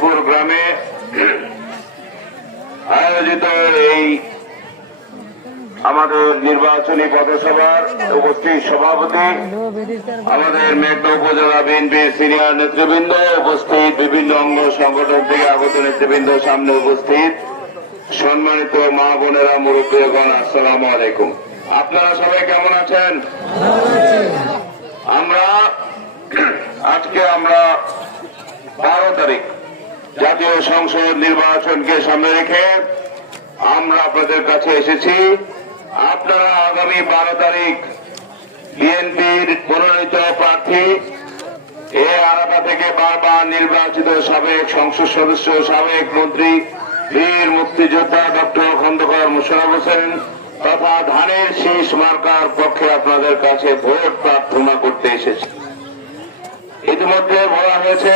লক্ষ্মীপুর গ্রামে আয়োজিত এই আমাদের নির্বাচনী পথসভার উপস্থিত সভাপতি, আমাদের মেঘনা উপজেলা বিএনপির সিনিয়র নেতৃবৃন্দ, উপস্থিত বিভিন্ন অঙ্গ সংগঠন থেকে আগত নেতৃবৃন্দ, সামনে উপস্থিত সম্মানিত মা বোনেরা, মুরব্বীগণ, আসসালামু আলাইকুম। আপনারা সবাই কেমন আছেন? আজকে আমরা 12 তারিখ জাতীয় সংসদ নির্বাচনকে সামনে রেখে আমরা আপনাদের কাছে এসেছি। আপনারা আগামী 12 তারিখ বিএনপির মনোনীত প্রার্থী, এ এলাকা থেকে বারবার নির্বাচিত সাবেক সংসদ সদস্য, সাবেক মন্ত্রী, বীর মুক্তিযোদ্ধা ডক্টর খন্দকার মোশাররফ হোসেন তথা ধানের শীষ মার্কার পক্ষে আপনাদের কাছে ভোট প্রার্থনা করতে এসেছি। ইতিমধ্যে বলা হয়েছে,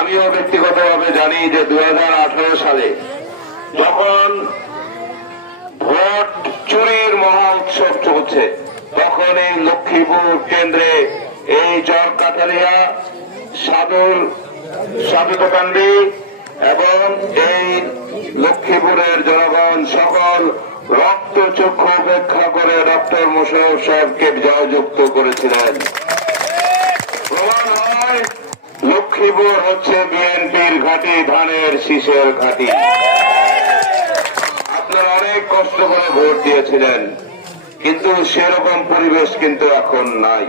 আমিও ব্যক্তিগতভাবে জানি যে 2018 সালে যখন ভোট চুরির মহা উৎসব চলছে, তখন এই লক্ষ্মীপুর কেন্দ্রে এই চরকাঠালিয়া, সাধুকান্দি এবং এই লক্ষ্মীপুরের জনগণ সকল রক্তচক্ষু উপেক্ষা করে ডক্টর মোশাররফ সাহেবকে জয়যুক্ত করেছিলেন। প্রমাণ হয় লক্ষ্মীপুর হচ্ছে বিএনপির ঘাঁটি, ধানের শীষের ঘাঁটি। আপনারা অনেক কষ্ট করে ভোট দিয়েছিলেন, কিন্তু সেরকম পরিবেশ কিন্তু এখন নাই।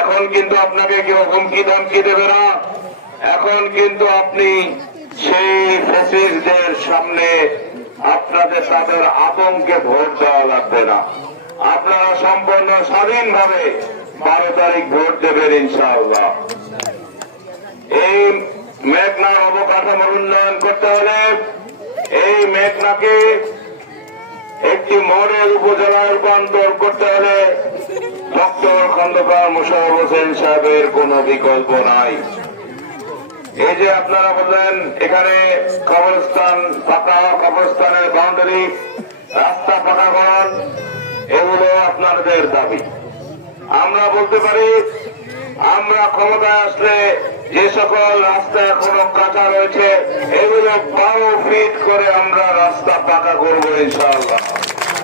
এখন কিন্তু আপনাকে কেউ হুমকি ধমকি দেবে না। এখন কিন্তু আপনি সেই ফ্যাসিস্টদের সামনে আপনাদের তাদের আতঙ্কে ভোট দেওয়া লাগবে না। আপনারা সম্পূর্ণ স্বাধীনভাবে 12 তারিখ ভোট দেবেন ইনশাআল্লাহ। এই মেঘনার অবকাঠামোর উন্নয়ন করতে হলে এই মেঘনাকে একটি মডেল উপজেলায় রূপান্তর করতে হলে ডক্টর খন্দকার মোশাররফ হোসেন সাহেবের কোন বিকল্প নাই। এই যে আপনারা বললেন এখানে কবরস্থান পাকা, কবরস্থানের বাউন্ডারি, রাস্তা পাকাকরণ, এগুলো আপনাদের দাবি। আমরা বলতে পারি, আমরা ক্ষমতায় আসলে যে সকল রাস্তা এখনো কাঁচা রয়েছে এগুলো 12 ফিট করে আমরা রাস্তা পাকা করবো ইনশাআল্লাহ।